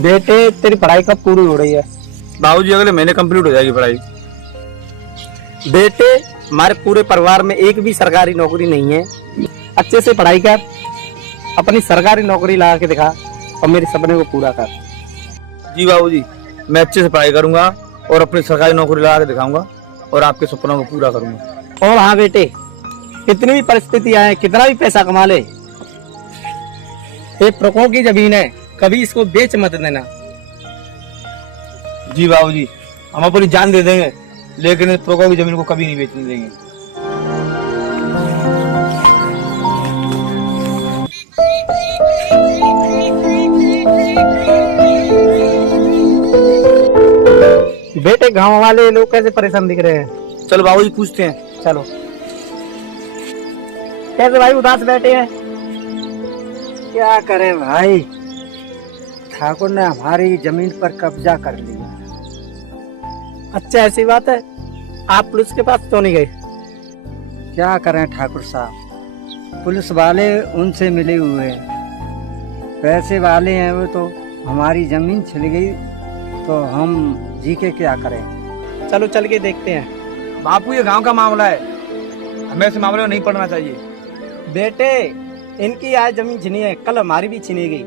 बेटे तेरी पढ़ाई कब पूरी हो रही है? बाबूजी अगले महीने कंप्लीट हो जाएगी पढ़ाई। बेटे हमारे पूरे परिवार में एक भी सरकारी नौकरी नहीं है। अच्छे से पढ़ाई कर, अपनी सरकारी नौकरी लगा के दिखा और मेरे सपने को पूरा कर। जी बाबूजी, मैं अच्छे से पढ़ाई करूंगा और अपनी सरकारी नौकरी लगा के दिखाऊंगा और आपके सपनों को पूरा करूंगा। और हाँ बेटे, कितनी भी परिस्थिति आए, कितना भी पैसा कमा ले, ये ट्रकों की जमीन है, कभी इसको बेच मत देना। जी बाबूजी, हम अपनी जान दे देंगे लेकिन इस ट्रकों की जमीन को कभी नहीं बेचने देंगे। बेटे गांव वाले लोग कैसे परेशान दिख रहे हैं? चलो बाबूजी पूछते हैं। चलो। कैसे भाई उदास बैठे हैं? क्या करें भाई, ठाकुर ने हमारी जमीन पर कब्जा कर लिया। अच्छा ऐसी बात है, आप पुलिस के पास क्यों नहीं गए? क्या करें ठाकुर साहब, पुलिस वाले उनसे मिले हुए हैं, पैसे वाले हैं वो, तो हमारी जमीन छिन गई तो हम जी के क्या करें। चलो चल के देखते हैं। बापू ये गांव का मामला है, हमें इस मामले में नहीं पड़ना चाहिए। बेटे इनकी आज जमीन छिनी है, कल हमारी भी छिनेगी।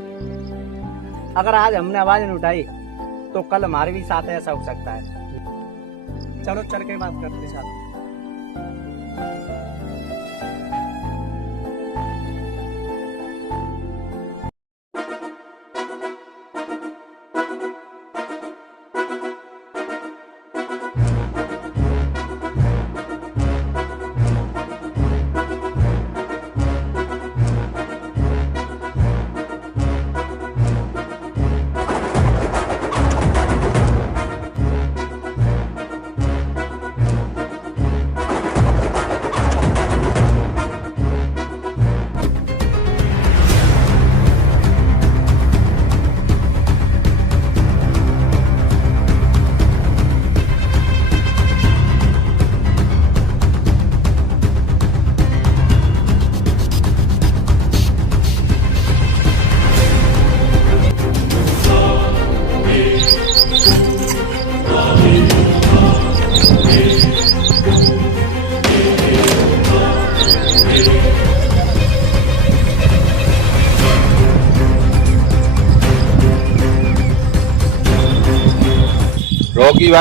अगर आज हमने आवाज नहीं उठाई तो कल हमारे भी साथ ऐसा हो सकता है। चलो चल के बात करते साथ।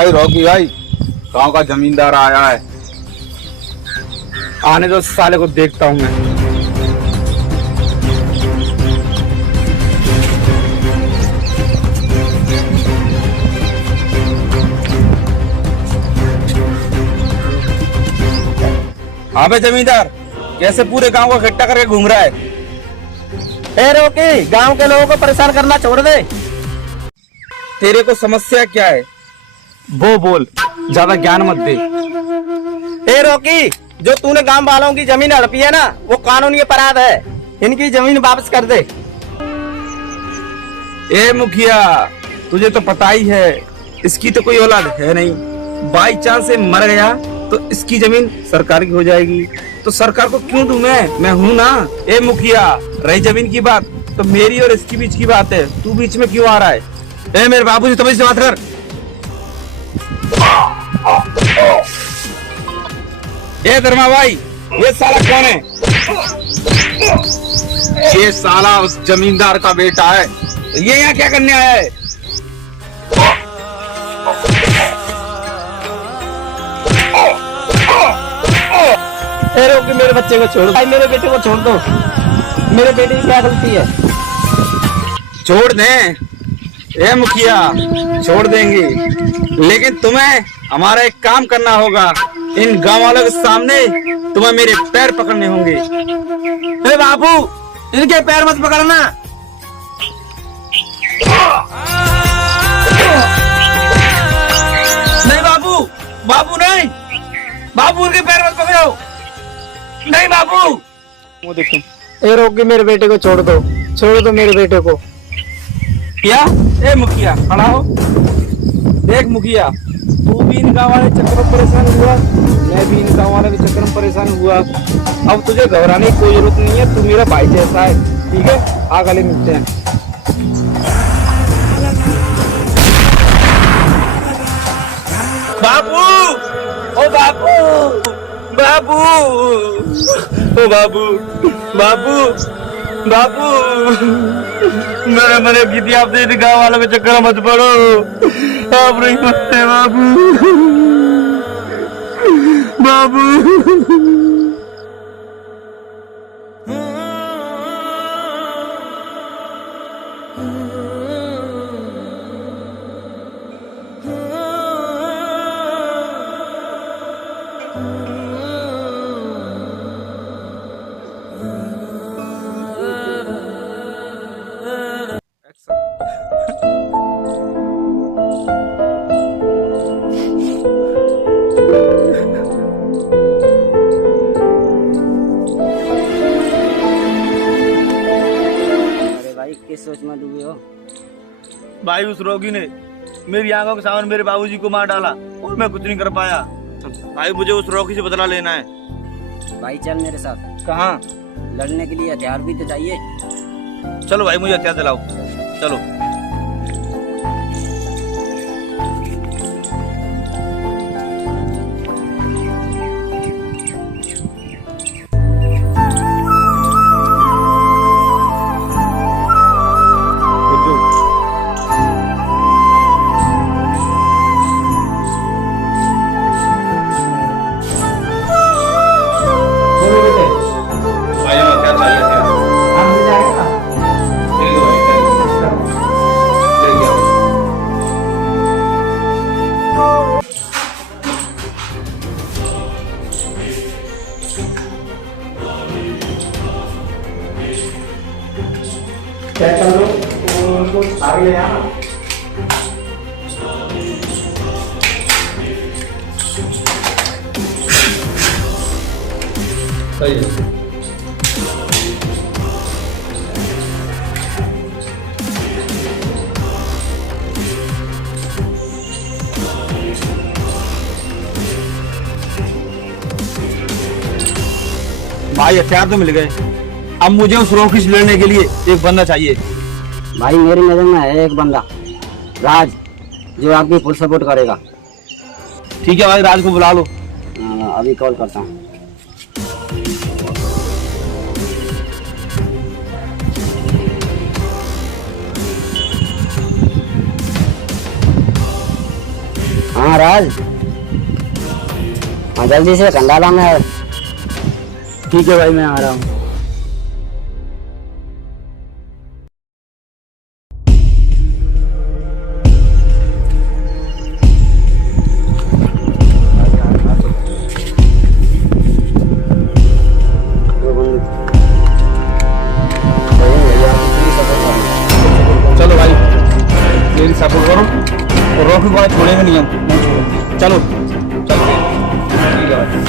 रॉकी भाई, गांव का जमींदार आया है। आने दो, साले को देखता हूं मैं। हाँ भाई जमींदार, कैसे पूरे गांव को इकट्ठा करके घूम रहा है? ए रोकी, गांव के लोगों को परेशान करना छोड़ दे। तेरे को समस्या क्या है वो बोल, ज्यादा ज्ञान मत दे। ए रोकी, जो तूने गांव वालों की जमीन हड़पी है ना, वो कानूनी अपराध है। इनकी जमीन वापस कर दे। ए मुखिया, तुझे तो पता ही है इसकी तो कोई औलाद है नहीं। बाई चांस से मर गया तो इसकी जमीन सरकार की हो जाएगी, तो सरकार को क्यों दूं मैं हूं ना। ए मुखिया, रही जमीन की बात तो मेरी और इसकी बीच की बात है, तू बीच में क्यों आ रहा है? ए मेरे बाबूजी, समझ से बात कर। ये धर्मा भाई, ये साला कौन है? ये साला उस जमींदार का बेटा है। ये यहाँ क्या करने आया है? ए रोकी, मेरे बच्चे को छोड़ भाई, मेरे बेटे को छोड़ दो। मेरे बेटे की क्या गलती है? छोड़ दें? ए मुखिया, छोड़ देंगे, लेकिन तुम्हें हमारा एक काम करना होगा। इन गांव वालों के सामने तुम्हें मेरे पैर पकड़ने होंगे। ए बाबू, इनके पैर मत पकड़ना। नहीं बाबू, बाबू नहीं, बाबू उनके पैर मत पकड़ो। नहीं बाबू। वो देखो। ए रोकी, मेरे बेटे को छोड़ दो मेरे बेटे को। क्या? ए मुखिया, खड़ा हो। देख मुखिया, तू भी इन गाँव वाले चक्कर में परेशान हुआ, मैं भी इन गाँव वाले के चक्कर में परेशान हुआ। अब तुझे घबराने की कोई जरूरत नहीं है, तू मेरा भाई जैसा है, ठीक है? आगे मिलते हैं। बाबू, ओ बाबू, बाबू, ओ बाबू, बाबू, बाबू, मेरे मरे की आप गाँव वालों के चक्कर मत पड़ो, आप नहीं मरते बाबू, बाबू। अरे भाई किस सोच में डूबे हो? भाई उस रोगी ने मेरी आंखों के सामने मेरे बाबूजी को मार डाला और मैं कुछ नहीं कर पाया। भाई मुझे उस रोगी से बदला लेना है। भाई चल मेरे साथ। कहाँ? लड़ने के लिए हथियार भी तो चाहिए। चलो भाई मुझे हथियार दिलाओ, चलो। चेक कर लो तो उनको आगे ले आना। सही है। भाई हथियार तो मिल गए, अब मुझे उस रोगी से लड़ने के लिए एक बंदा चाहिए। भाई मेरी नजर में है एक बंदा, राज, जो आपकी फुल सपोर्ट करेगा। ठीक है भाई, राज को बुला लो। अभी कॉल करता हूँ। हाँ राज, हाँ जल्दी से खंडाला में है। ठीक है भाई मैं आ रहा हूँ। चलो भाई मेरी सपोर्ट करो और रोकी को छोड़ेंगे नहीं हम। चलो चलो ठीक है भाई।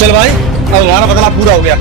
चल भाई, अब हमारा बदला पूरा हो गया।